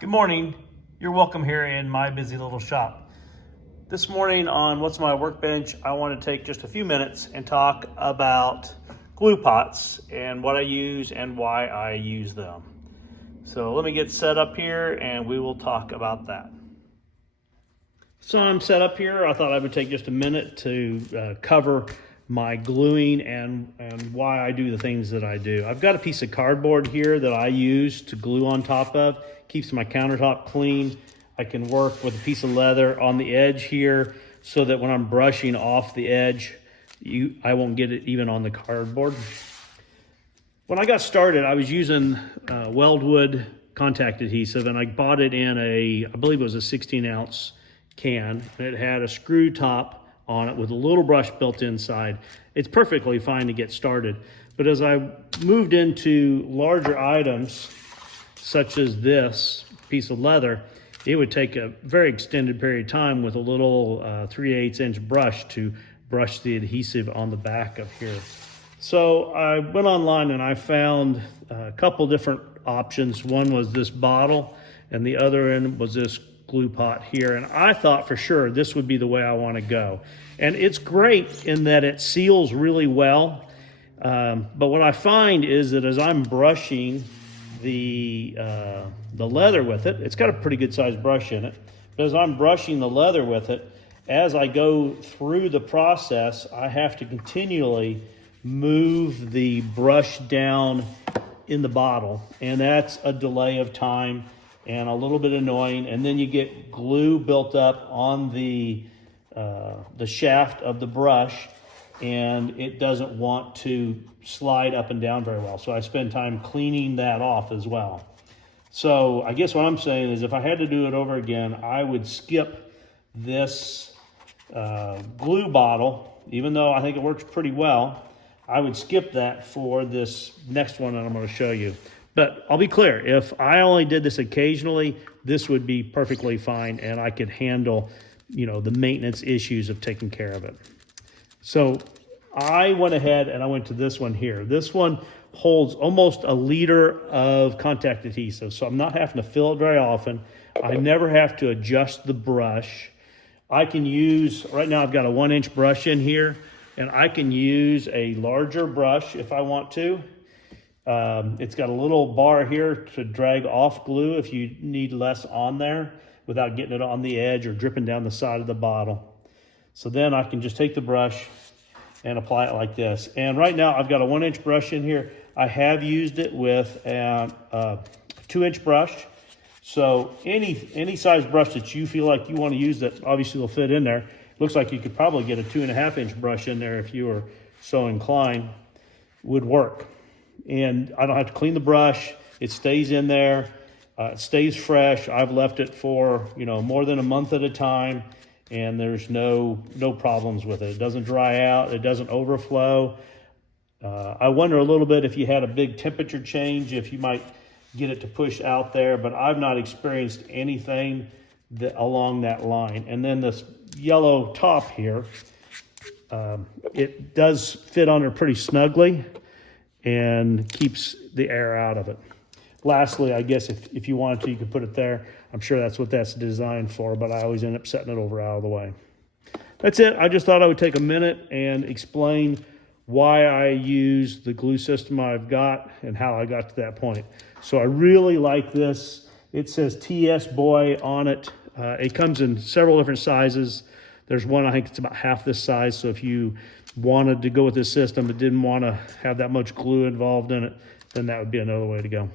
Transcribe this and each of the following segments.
Good morning. You're welcome here in my busy little shop. This morning on What's My Workbench, I want to take just a few minutes and talk about glue pots and what I use and why I use them. So let me get set up here and we will talk about that. So I'm set up here. I thought I would take just a minute to cover my gluing and why I do the things that I do. I've got a piece of cardboard here that I use to glue on top of. Keeps my countertop clean. I can work with a piece of leather on the edge here so that when I'm brushing off the edge, I won't get it even on the cardboard. When I got started, I was using Weldwood contact adhesive, and I bought it in I believe it was a 16-ounce can. It had a screw top on it with a little brush built inside. It's perfectly fine to get started. But as I moved into larger items, such as this piece of leather, it would take a very extended period of time with a little 3/8 inch brush to brush the adhesive on the back of here. So I went online and I found a couple different options. One was this bottle and the other end was this glue pot here. And I thought for sure this would be the way I want to go. And it's great in that it seals really well. But what I find is that as I'm brushing the leather with it, it's got a pretty good sized brush in it, but as I'm brushing the leather with it, as I go through the process, I have to continually move the brush down in the bottle, and that's a delay of time and a little bit annoying. And then you get glue built up on the shaft of the brush, and it doesn't want to slide up and down very well. So I spend time cleaning that off as well. So I guess what I'm saying is if I had to do it over again, I would skip this glue bottle, even though I think it works pretty well. I would skip that for this next one that I'm going to show you. But I'll be clear, if I only did this occasionally, this would be perfectly fine and I could handle, the maintenance issues of taking care of it. So I went ahead and I went to this one here. This one holds almost a liter of contact adhesive, so I'm not having to fill it very often. I never have to adjust the brush. I can use, right now I've got a 1-inch brush in here, and I can use a larger brush if I want to. It's got a little bar here to drag off glue if you need less on there without getting it on the edge or dripping down the side of the bottle. So then I can just take the brush and apply it like this. And right now I've got a 1-inch brush in here. I have used it with a 2-inch brush. So any size brush that you feel like you want to use that obviously will fit in there. Looks like you could probably get a 2.5-inch brush in there if you were so inclined, would work. And I don't have to clean the brush. It stays in there. It stays fresh. I've left it for more than a month at a time, and there's no problems with it. It doesn't dry out. It doesn't overflow. I wonder a little bit if you had a big temperature change, if you might get it to push out there, but I've not experienced anything along that line. And then this yellow top here, it does fit on there pretty snugly and keeps the air out of it. Lastly, I guess if you wanted to, you could put it there. I'm sure that's what that's designed for, but I always end up setting it over out of the way. That's it. I just thought I would take a minute and explain why I use the glue system I've got and how I got to that point. So I really like this. It says TS Boy on it. It comes in several different sizes. There's one, I think it's about half this size. So if you wanted to go with this system but didn't want to have that much glue involved in it, then that would be another way to go.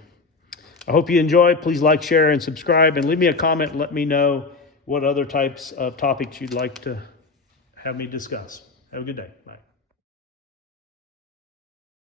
I hope you enjoy. Please like, share, and subscribe, and leave me a comment and let me know what other types of topics you'd like to have me discuss. Have a good day. Bye.